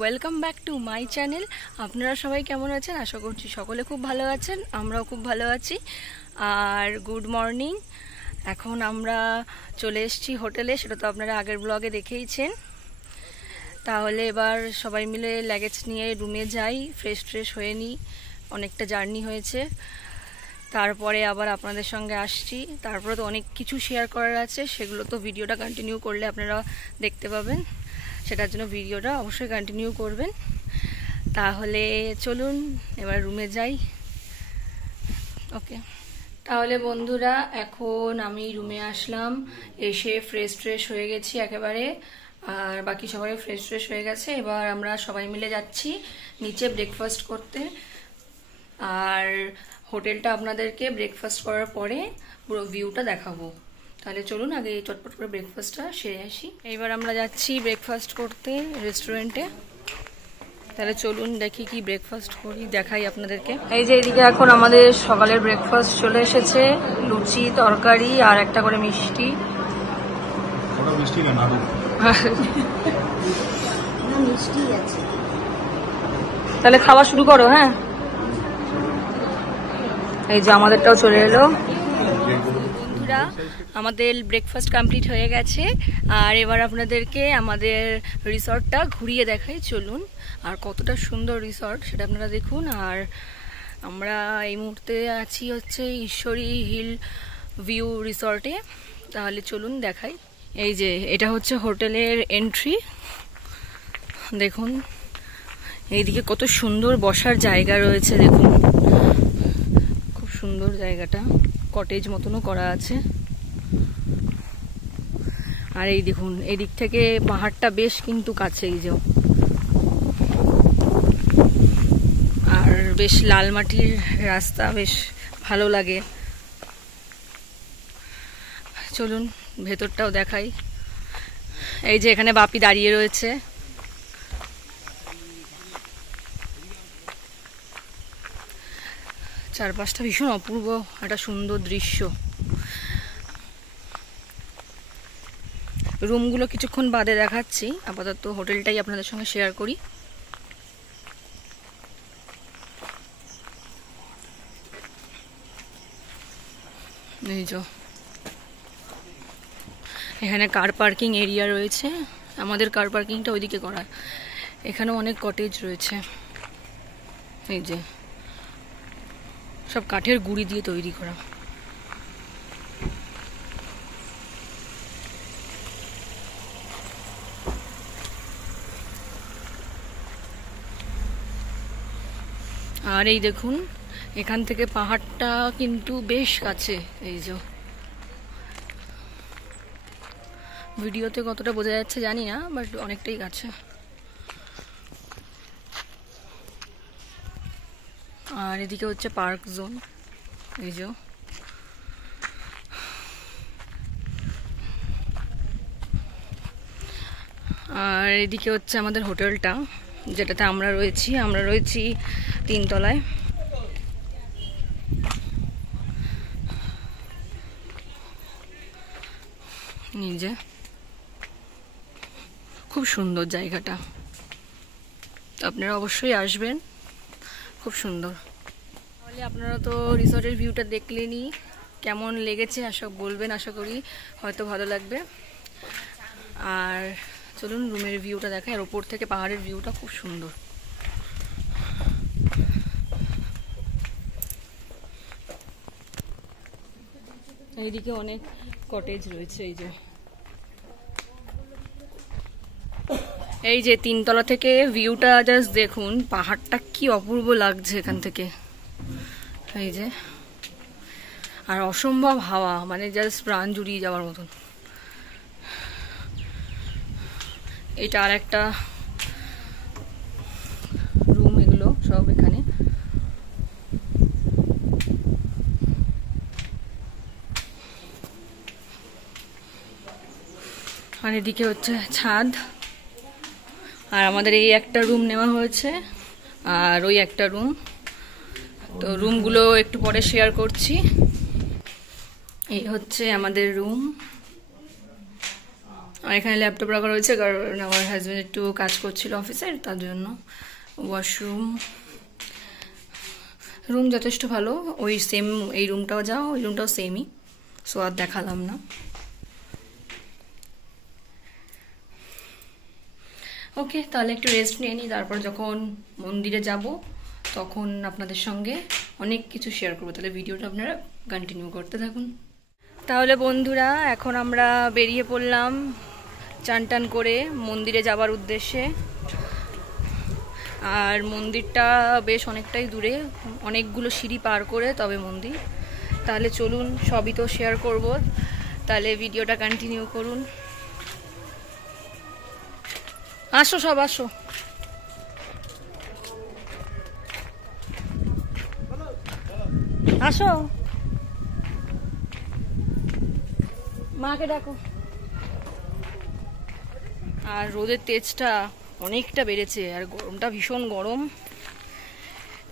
Welcome back to my channel. আপনারা সবাই কেমন আছেন? আশা করছি সকলে খুব ভালো আছেন, আমরাও খুব ভালো আছি। আর গুড মর্নিং। এখন আমরা চলে এসেছি হোটেলে, সেটা তো আপনারা আগের ব্লগে দেখেইছেন। তাহলে এবার সবাই মিলে লাগেজ নিয়ে রুমে যাই, ফ্রেশ হয়ে নিই। অনেকটা জার্নি হয়েছে, তারপরে আবার আপনাদের সঙ্গে আসছি। তারপরে তো অনেক কিছু শেয়ার করার আছে, সেগুলো তো ভিডিওটা কন্টিনিউ করলে আপনারা দেখতে পাবেন। সেটার জন্য ভিডিওটা অবশ্যই কন্টিনিউ করবেন। তাহলে চলুন এবার রুমে যাই। ওকে, তাহলে বন্ধুরা এখন আমি রুমে আসলাম, এসে ফ্রেশ হয়ে গেছি একেবারে। আর বাকি সবাই ফ্রেশ হয়ে গেছে। এবার আমরা সবাই মিলে যাচ্ছি নিচে ব্রেকফাস্ট করতে। আর হোটেলটা আপনাদেরকে ব্রেকফাস্ট করার পরে পুরো ভিউটা দেখাবো। তাহলে চলুন আগে চটপট করে ব্রেকফাস্টটা সেরে আসি। এইবার আমরা যাচ্ছি ব্রেকফাস্ট করতে রেস্টুরেন্টে। তাহলে চলুন দেখি কি ব্রেকফাস্ট করি, দেখাই আপনাদেরকে। এই যে এদিকে এখন আমাদের সকালের ব্রেকফাস্ট চলে এসেছে, লুচি, তরকারি আর একটা করে মিষ্টি। তাহলে খাওয়া শুরু করো। হ্যাঁ, এই যে আমাদেরটাও চলে এলো। বন্ধুরা, আমাদের ব্রেকফাস্ট কমপ্লিট হয়ে গেছে। আর এবার আপনাদেরকে আমাদের রিসর্টটা ঘুরিয়ে দেখাই, চলুন। আর কতটা সুন্দর রিসর্ট সেটা আপনারা দেখুন। আর আমরা এই মুহূর্তে আছি হচ্ছে ঈশ্বরী হিল ভিউ রিসর্টে। তাহলে চলুন দেখাই। এই যে এটা হচ্ছে হোটেলের এন্ট্রি, দেখুন। এইদিকে কত সুন্দর বসার জায়গা রয়েছে, দেখুন খুব সুন্দর জায়গাটা, কটেজ মতনও করা আছে। আর এই দেখুন এদিক থেকে পাহাড়টা বেশ কিন্তু কাছে, এই যে। আর বেশ লাল মাটির রাস্তা, বেশ ভালো লাগে। চলুন ভেতরটাও দেখাই। এই যে এখানে বাপি দাঁড়িয়ে রয়েছে। চারপাশটা ভীষণ অপূর্ব একটা সুন্দর দৃশ্য। রুমগুলো কিছুক্ষণ বাদে দেখাচ্ছি, আপাতত হোটেলটাই আপনাদের সঙ্গে শেয়ার করি। এই যে এখানে কার পার্কিং এরিয়া রয়েছে, আমাদের কার পার্কিংটা ওইদিকে করা। এখানেও অনেক কটেজ রয়েছে, এই যে সব কাঠের গুঁড়ি দিয়ে তৈরি করা। আর এই দেখুন এখান থেকে পাহাড়টা কিন্তু বেশ কাছে, এই যে। ভিডিওতে কতটা বোঝা যাচ্ছে জানি না, বাট অনেকটাই কাছে। আর এদিকে হচ্ছে পার্ক জোন, এই যে। আর এদিকে হচ্ছে আমাদের হোটেলটা, যেটাতে আমরা রয়েছি 3 তলায়। নিজে খুব সুন্দর জায়গাটা, আপনারা অবশ্যই আসবেন, খুব সুন্দর। তাহলে আপনারা তো রিসর্টের ভিউটা দেখলেনই, কেমন লেগেছে বলবেন, আশা করি হয়তো ভালো লাগবে। আর চলুন রুমের ভিউটা দেখাই। আর ওপর থেকে পাহাড়ের ভিউটা খুব সুন্দর। এইদিকে অনেক কটেজ রয়েছে, এই যে 3 তলা থেকে ভিউটা জাস্ট দেখুন, পাহাড়টা কি অপূর্ব লাগছে এখান থেকে, এই যে। আর অসম্ভব হাওয়া, মানে জাস্ট প্রাণ জুড়িয়ে যাওয়ার মতন। এটা আর একটা রুম, এগুলো সব এখানে। আর এদিকে হচ্ছে ছাদ। আর আমাদের এই একটা রুম নেওয়া হয়েছে, আর ওই একটা রুম। তো রুমগুলো একটু পরে শেয়ার করছি। এই হচ্ছে আমাদের রুম, আর এখানে ল্যাপটপ রাখা রয়েছে, কারণ আমার হাজব্যান্ড একটু কাজ করছিল অফিসের, তার জন্য। ওয়াশরুম, রুম যথেষ্ট ভালো, ওই সেম এই রুমটাও যাও, ওই রুমটাও সেমই, সো আর দেখালাম না। ওকে, তাহলে একটু রেস্ট নিয়ে নিই, তারপর যখন মন্দিরে যাব তখন আপনাদের সঙ্গে অনেক কিছু শেয়ার করবো। তাহলে ভিডিওটা আপনারা কন্টিনিউ করতে থাকুন। তাহলে বন্ধুরা, এখন আমরা বেরিয়ে পড়লাম চান টান করে মন্দিরে যাবার উদ্দেশ্যে। আর মন্দিরটা বেশ অনেকটাই দূরে, অনেকগুলো সিঁড়ি পার করে তবে মন্দির। তাহলে চলুন, সবই তো শেয়ার করব, তাহলে ভিডিওটা কন্টিনিউ করুন। আসো সব, আসো। আসো, মাকে ডাকো। আর রোদের তেজটা অনেকটা বেড়েছে, আর গরমটা ভীষণ গরম,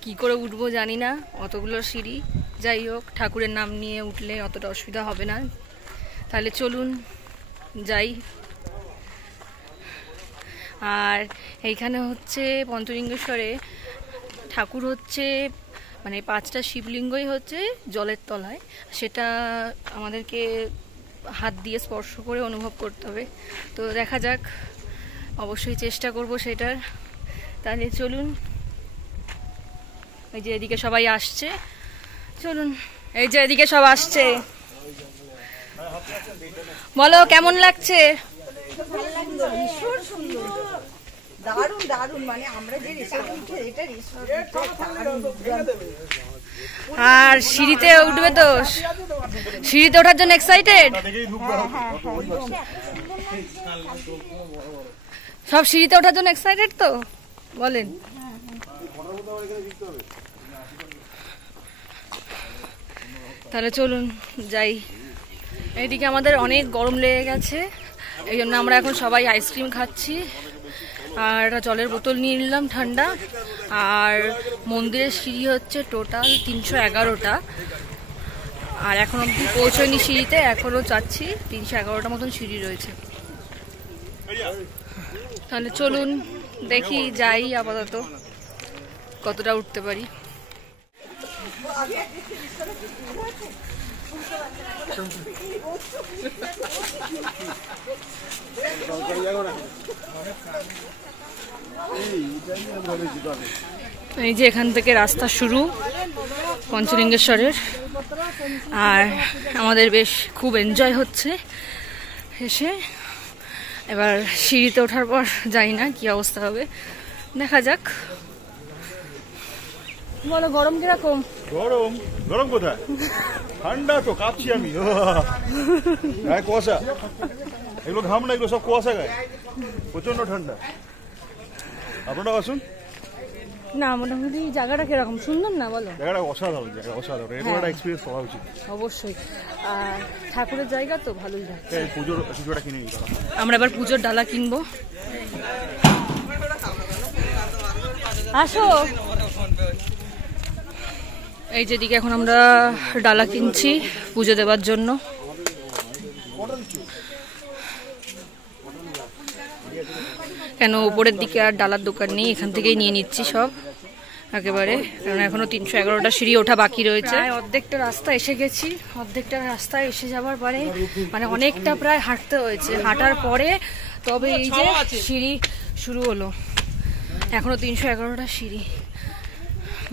কি করে উঠবো জানি না অতগুলো সিঁড়ি। যাই হোক, ঠাকুরের নাম নিয়ে উঠলে অতটা অসুবিধা হবে না। তাহলে চলুন যাই। আর এইখানে হচ্ছে পঞ্চলিঙ্গেশ্বরে ঠাকুর হচ্ছে, মানে 5টা শিবলিঙ্গই হচ্ছে জলের তলায়, সেটা আমাদেরকে হাত দিয়ে স্পর্শ করে অনুভব করতে হবে। তো দেখা যাক, অবশ্যই চেষ্টা করব সেটার। তাহলে চলুন, এই যে এদিকে সবাই আসছে, চলুন। এই যে এদিকে সব আসছে, বলো কেমন লাগছে? দারুণ দারুণ, মানে আমরা যে রিসর্টে, এটা আর সিঁড়িতে উঠবে তো, সিঁড়িতে ওঠার জন্য এক্সাইটেড সব, সিঁড়িতে ওঠার জন্য এক্সাইটেড তো বলেন। তাহলে চলুন যাই। এইদিকে আমাদের অনেক গরম লেগে গেছে, এই জন্য আমরা এখন সবাই আইসক্রিম খাচ্ছি, আর একটা জলের বোতল নিয়ে নিলাম ঠান্ডা। আর মন্দিরের সিঁড়ি হচ্ছে টোটাল 311টা, আর এখন অব্দি পৌঁছয়নি সিঁড়িতে, এখনও যাচ্ছি। 311টা মতন সিঁড়ি রয়েছে। তাহলে চলুন দেখি, যাই আপাতত কতটা উঠতে পারি। এই যে এখান থেকে রাস্তা শুরু পঞ্চলিঙ্গেশ্বরের, আর আমাদের বেশ খুব এনজয় হচ্ছে এসে। এবার সিঁড়িতে ওঠার পর জানি না কি অবস্থা হবে, দেখা যাক। বলো গরম কিরকম? গরম? গরম কোথায়, ঠান্ডা তো, কাঁপছি আমি। গায়ে কুয়াশা, এগুলো ঘাম না, এগুলো সব কুয়াশা গায়ে, প্রচন্ড ঠান্ডা। আপনারা আসুন না। মোটামুটি জায়গাটা কিরকম, সুন্দর না বলো? জায়গাটা অসাধারণ, জায়গা অসাধারণ, এরকম একটা এক্সপিরিয়েন্স করা উচিত অবশ্যই। আর ঠাকুরের জায়গা তো ভালোই লাগছে। পুজোর কিছুটা কিনে নিতে হবে। আমরা এবার পুজোর ডালা কিনবো। আসো, এই যেদিকে এখন আমরা ডালা কিনছি পুজো দেওয়ার জন্য। কেন উপরের দিকে আর ডালার দোকান নেই, এখান থেকেই নিয়ে নিচ্ছি সব একেবারে, কারণ এখনো 311টা সিঁড়ি ওঠা বাকি রয়েছে। অর্ধেকটা রাস্তা এসে গেছি, অর্ধেকটা রাস্তায় এসে যাবার পরে মানে অনেকটা প্রায় হাঁটতে হয়েছে, হাঁটার পরে তবে এই যে সিঁড়ি শুরু হলো। এখনো 311টা সিঁড়ি,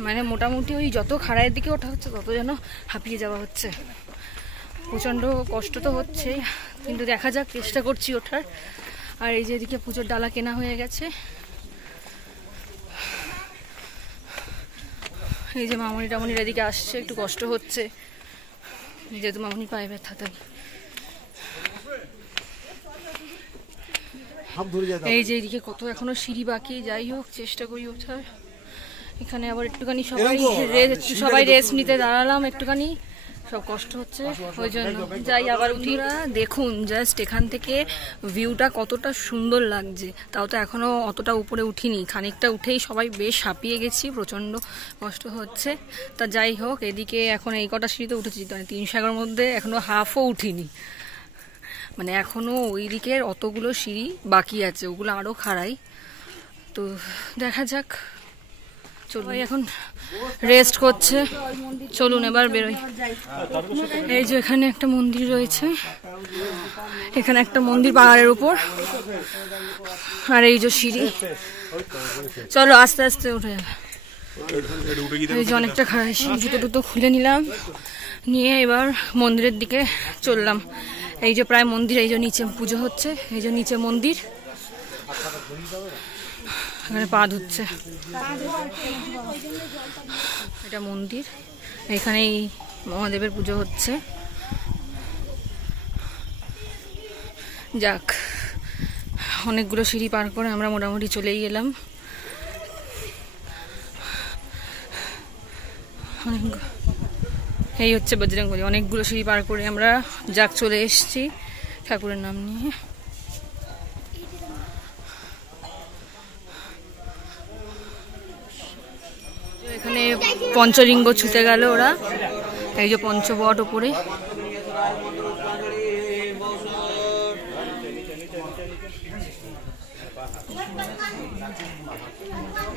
মানে মোটামুটি ওই যত খাড়াইয়ের দিকে ওঠা হচ্ছে তত যেন হাঁপিয়ে যাওয়া হচ্ছে। প্রচণ্ড কষ্ট তো হচ্ছে, কিন্তু দেখা যাক, চেষ্টা করছি ওঠার। আর এই যে এদিকে পুজোর ডালা কেনা হয়ে গেছে, এই যে মামনি টামনির এদিকে আসছে, একটু কষ্ট হচ্ছে যেহেতু মামনি পায়ে ব্যথা, তাই। এই যে এদিকে কত এখনো সিঁড়ি বাকি, যাই হোক চেষ্টা করি ওঠার। এখানে আবার একটুখানি সবাই রেস্ট নিতে দাঁড়ালাম, একটুখানি সব কষ্ট হচ্ছে, ওই জন্য যাই আবার উঠিরা। দেখুন জাস্ট এখান থেকে ভিউটা কতটা সুন্দর লাগছে, তাও তো এখনো অতটা উপরে উঠিনি, খানিকটা উঠেই সবাই বেশ হাঁপিয়ে গেছি, প্রচন্ড কষ্ট হচ্ছে। তা যাই হোক, এদিকে এখন এই কটা সিঁড়িতে উঠেছি, 311 মধ্যে এখনো হাফও উঠিনি, মানে এখনো ওই দিকের অতগুলো সিঁড়ি বাকি আছে, ওগুলো আরো খাড়াই। তো দেখা যাক, চলুন এখন রেস্ট করছে, চলুন এবার বেরোই। এই যে এখানে একটা মন্দির রয়েছে, এখানে একটা মন্দির পাহাড়ের উপর, আর এই যে সিঁড়ি, চলো আস্তে আস্তে উঠে যাবে। এই যে অনেকটা খারাপ, জুতো টুতো খুলে নিলাম, নিয়ে এবার মন্দিরের দিকে চললাম। এই যে প্রায় মন্দির, এই যে নিচে পুজো হচ্ছে, এই যে নিচে মন্দির, এখানে পা ধুচ্ছে, এটা মন্দির, এখানেই মহাদেবের পুজো হচ্ছে। যাক, অনেকগুলো সিঁড়ি পার করে আমরা মোটামুটি চলেই এলাম। এই হচ্ছে বজরংবলী, অনেকগুলো সিঁড়ি পার করে আমরা যাক চলে এসেছি ঠাকুরের নাম নিয়ে। এখানে পঞ্চলিঙ্গ ছুতে গেল ওরা, এই যে পঞ্চবট ওপরে।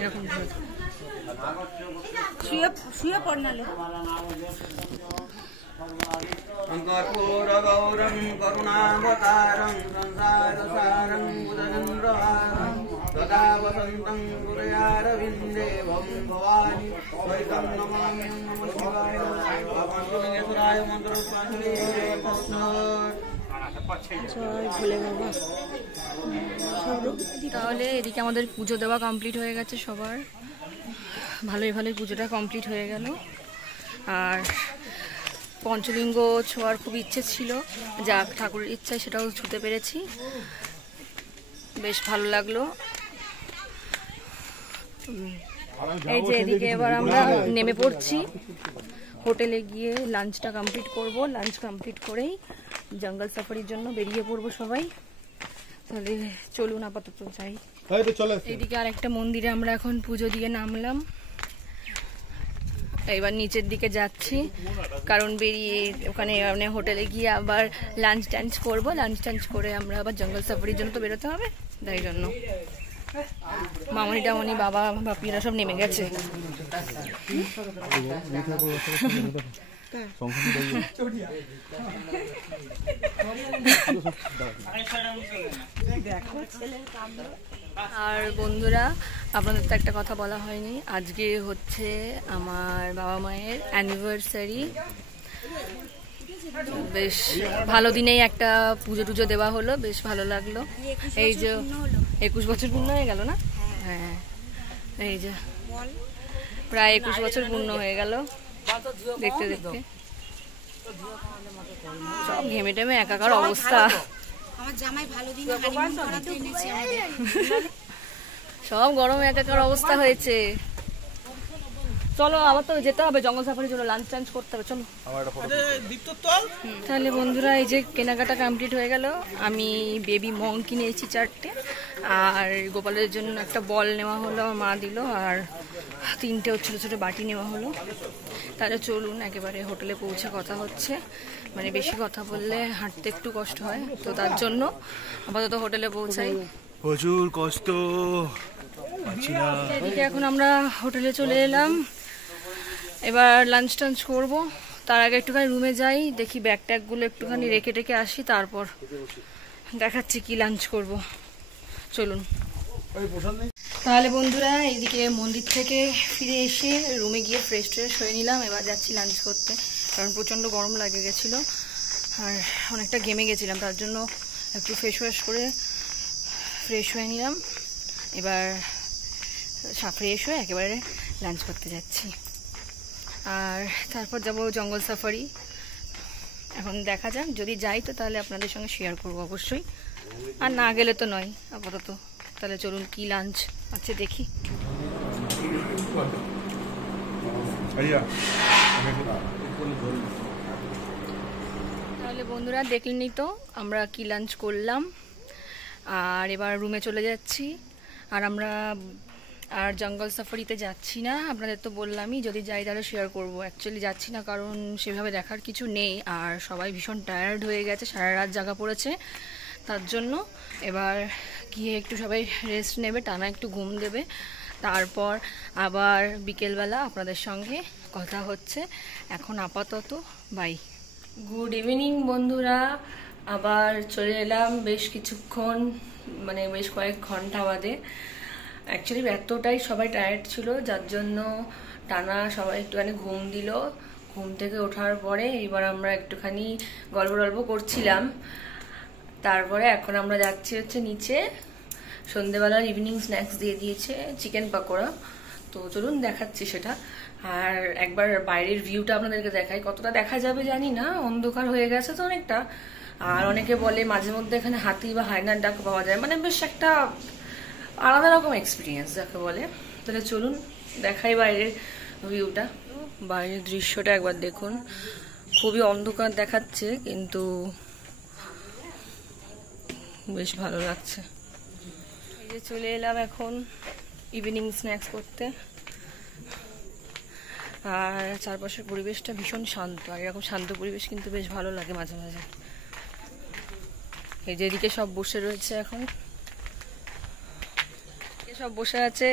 এরকম শুয়ে পড়নালে कर्पूरगौरं करुणावतारं संसारसारं बुधचन्द्रहारं तदा वसन्तं हृदयारविन्दे वं भवानि द्वैतं नमामि नमः शिवाय भगवन्तेश्वराय मन्त्रोच्चारणे তাহলে এদিকে আমাদের পুজো দেওয়া কমপ্লিট হয়ে গেছে সবার, ভালোই ভালোই পুজোটা কমপ্লিট হয়ে গেল। আর পঞ্চলিঙ্গ ছোঁয়ার খুব ইচ্ছে ছিল, যাক ঠাকুরের ইচ্ছায় সেটাও ছুঁতে পেরেছি, বেশ ভালো লাগলো। এই যে এদিকে এবার আমরা নেমে পড়ছি, হোটেলে গিয়ে লাঞ্চটা কমপ্লিট করব। লাঞ্চ কমপ্লিট করেই জঙ্গল সাফারির জন্য বেরিয়ে পড়বো সবাই। তাহলে চলুন আপাতত যাই। এইদিকে আর একটা মন্দিরে আমরা এখন পুজো দিয়ে নামলাম, এবার নিচের দিকে যাচ্ছি, কারণ বেরিয়ে ওখানে মানে হোটেলে গিয়ে আবার লাঞ্চ টাঞ্চ করবো। লাঞ্চ টাঞ্চ করে আমরা আবার জঙ্গল সাফারির জন্য তো বেরোতে হবে, তাই জন্য মামনি টামনি বাবা বাপিরা সব নেমে গেছে। আর বন্ধুরা, আপনাদের তো একটা কথা বলা হয়নি, আজকে হচ্ছে আমার বাবা মায়ের অ্যানিভার্সারি। বেশ ভালো দিনেই একটা পুজো টুজো দেওয়া হলো, বেশ ভালো লাগলো। এই যে 21 বছর পূর্ণ হয়ে গেল না? হ্যাঁ, এই যে প্রায় 21 বছর পূর্ণ হয়ে গেল দেখতে দেখতে। সব ঘেমে টেমে একাকার অবস্থা, সব গরমে একাকার অবস্থা হয়েছে। চলো আবার তো যেতে হবে জঙ্গল সাফারির জন্য, লাঞ্চ টাঞ্চ করতে হবে, চলো। তাহলে বন্ধুরা, এই যে কেনাকাটা কমপ্লিট হয়ে গেল। আমি বেবি মং কিনেছি 4টে, আর গোপালের জন্য একটা বল নেওয়া হলো, আমার মা দিল, আর 3টে ছোটো ছোটো বাটি নেওয়া হলো। তাহলে চলুন একেবারে হোটেলে পৌঁছে কথা হচ্ছে, মানে বেশি কথা বললে হাঁটতে একটু কষ্ট হয়, তো তার জন্য আপাতত হোটেলে পৌঁছাই। প্রচুর কষ্ট। এদিকে এখন আমরা হোটেলে চলে এলাম, এবার লাঞ্চ টাঞ্চ করবো। তার আগে একটুখানি রুমে যাই, দেখি ব্যাগ ট্যাগগুলো একটুখানি রেখে টেকে আসি, তারপর দেখাচ্ছি কি লাঞ্চ করব। চলুন। তাহলে বন্ধুরা, এইদিকে মন্দির থেকে ফিরে এসে রুমে গিয়ে ফ্রেশ ট্রেশ হয়ে নিলাম। এবার যাচ্ছি লাঞ্চ করতে, কারণ প্রচণ্ড গরম লাগে গেছিলো আর অনেকটা ঘেমে গেছিলাম, তার জন্য একটু ফ্রেশ ওয়াশ করে ফ্রেশ হয়ে নিলাম। এবার ফ্রেশ হয়ে একেবারে লাঞ্চ করতে যাচ্ছি, আর তারপর যাব জঙ্গল সাফারি। এখন দেখা যাক, যদি যাই তো তাহলে আপনাদের সঙ্গে শেয়ার করব অবশ্যই, আর না গেলে তো নয় আপাতত। তাহলে চলুন কি লাঞ্চ আছে দেখি। তাহলে বন্ধুরা, দেখলেনই তো আমরা কি লাঞ্চ করলাম, আর এবার রুমে চলে যাচ্ছি। আর আমরা আর জঙ্গল সাফারিতে যাচ্ছি না, আপনাদের তো বললামই, যদি যাই তাহলে শেয়ার করব। অ্যাকচুয়ালি যাচ্ছি না কারণ সেভাবে দেখার কিছু নেই, আর সবাই ভীষণ টায়ার্ড হয়ে গেছে, সারা রাত জাগা পড়েছে, তার জন্য এবার গিয়ে একটু সবাই রেস্ট নেবে, টানা একটু ঘুম দেবে, তারপর আবার বিকেলবেলা আপনাদের সঙ্গে কথা হচ্ছে। এখন আপাতত বাই। গুড ইভিনিং বন্ধুরা, আবার চলে এলাম বেশ কিছুক্ষণ, মানে বেশ কয়েক ঘন্টা বাদে। অ্যাকচুয়ালি এতটাই সবাই টায়ার্ড ছিল, যার জন্য টানা সবাই একটুখানি ঘুম দিল। ঘুম থেকে ওঠার পরে এবার আমরা একটুখানি গল্প করছিলাম। তারপরে এখন আমরা যাচ্ছি হচ্ছে নিচে, সন্ধেবেলার ইভিনিং স্ন্যাক্স দিয়ে দিয়েছে চিকেন পাকোড়া, তো চলুন দেখাচ্ছি সেটা। আর একবার বাইরের ভিউটা আপনাদেরকে দেখাই, কতটা দেখা যাবে জানি না, অন্ধকার হয়ে গেছে তো অনেকটা। আর অনেকে বলে মাঝে মধ্যে এখানে হাতি বা হায়নার ডাক পাওয়া যায়, মানে বেশ একটা আলাদা রকম এক্সপিরিয়েন্স যাকে বলে। তাহলে চলুন দেখাই বাইরের ভিউটা। বাইরের দৃশ্যটা একবার দেখুন, খুবই অন্ধকার দেখাচ্ছে কিন্তু বেশ ভালো লাগছে। এই যে চলে এলাম এখন ইভিনিং স্ন্যাক্স করতে, আর চারপাশের পরিবেশটা ভীষণ শান্ত, আর এরকম শান্ত পরিবেশ কিন্তু বেশ ভালো লাগে মাঝে মাঝে। এই যে এদিকে সব বসে রয়েছে, এখন সব বসে আছে।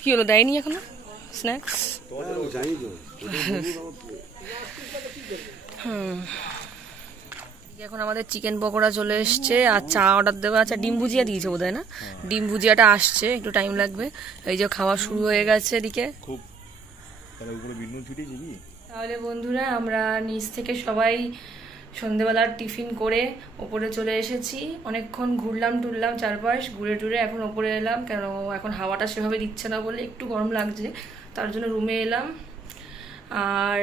কি হলো, দেয়নি এখনো স্ন্যাক্স? এখন আমাদের চিকেন পকোড়া চলে এসছে, আর চা অর্ডার দেওয়া আছে, ডিম ভুজিয়া দিয়েছে বোধহয় না? ডিম ভুজিয়াটা আসছে, একটু টাইম লাগবে। এই যে খাওয়া শুরু হয়ে গেছে এদিকে। তাহলে বন্ধুরা আমরা নিচ থেকে সবাই সন্ধেবেলার টিফিন করে ওপরে চলে এসেছি। অনেকক্ষণ ঘুরলাম টুরলাম চারপাশ, ঘুরে টুরে এখন ওপরে এলাম, কেন এখন হাওয়াটা সেভাবে দিচ্ছে না বলে একটু গরম লাগছে, তার জন্য রুমে এলাম। আর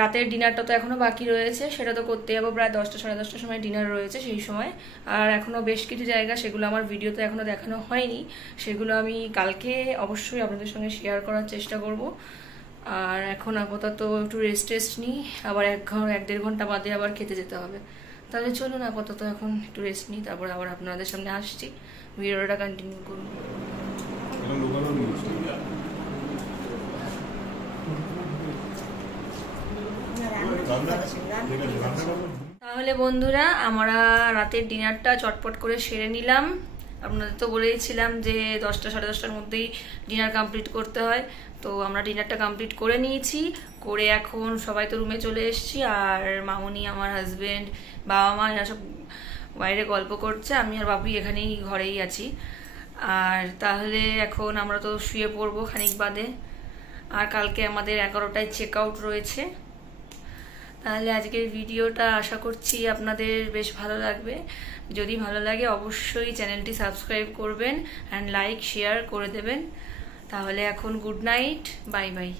রাতের ডিনারটা তো এখনো বাকি রয়েছে, সেটা তো করতে যাবো, প্রায় 10টা সাড়ে 10টার সময় ডিনার রয়েছে সেই সময়। আর এখনো বেশ কিছু জায়গা, সেগুলো আমার ভিডিওতে এখনো দেখানো হয়নি, সেগুলো আমি কালকে অবশ্যই আপনাদের সঙ্গে শেয়ার করার চেষ্টা করব। আর এখন আপাতত একটু রেস্ট নিই, আবার 1-1.5 ঘন্টা বাদে আবার খেতে যেতে হবে। তাহলে চলুন আপাতত এখন একটু রেস্ট নিই, তারপর আবার আপনাদের সামনে আসছি, ভিডিওটা কন্টিনিউ করুন। তাহলে বন্ধুরা আমরা রাতের ডিনারটা চটপট করে সেরে নিলাম। আপনাদের তো বলেইছিলাম যে 10টা সাড়ে 10টার মধ্যেই ডিনার কমপ্লিট করতে হয়, তো আমরা ডিনারটা কমপ্লিট করে নিয়েছি। করে এখন সবাই তো রুমে চলে এসেছি, আর মামুনি, আমার হাজবেন্ড, বাবা মা এরা সব বাইরে গল্প করছে, আমি আর বাপি এখানেই ঘরেই আছি। আর তাহলে এখন আমরা তো শুয়ে পড়বো খানিক বাদে, আর কালকে আমাদের 11টায় চেক আউট রয়েছে। তাহলে আজকের ভিডিওটা আশা করছি আপনাদের বেশ ভালো লাগবে। যদি ভালো লাগে অবশ্যই চ্যানেলটি সাবস্ক্রাইব করবেন অ্যান্ড লাইক শেয়ার করে দেবেন। তাহলে এখন গুড নাইট, বাই বাই।